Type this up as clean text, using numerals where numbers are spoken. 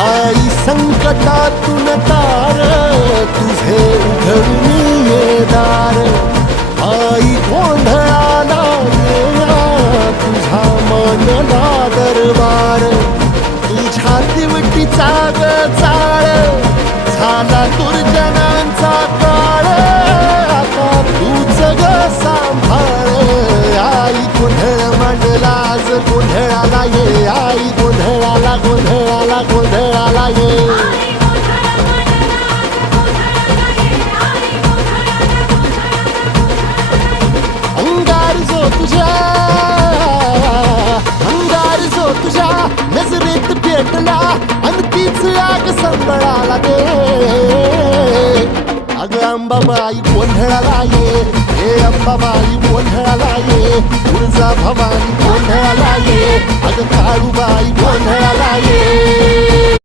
आई संकटातून तार तुझे उघडून ये दार आई गोंधळाला येया तुझा मनला दरबार तुझ्या दिवटीचा ग चाळ झाला दुर्जनांचा काळ आता तूच ग सांभाळ आई गोंधळ मांडला आज गोंधळाला ये आई गोंधळाला गोंधळाला गोंधळाला ये अंगार जो तुझ्या नजरेत पेटला आणि तीच आग संबळाला दे अग अंबाबाई गोंधळाला ये हे अंबाबाई गोंधळाला ये तुळजा भवानी गोंधळाला ये अग काळूबाई गोंधळाला ये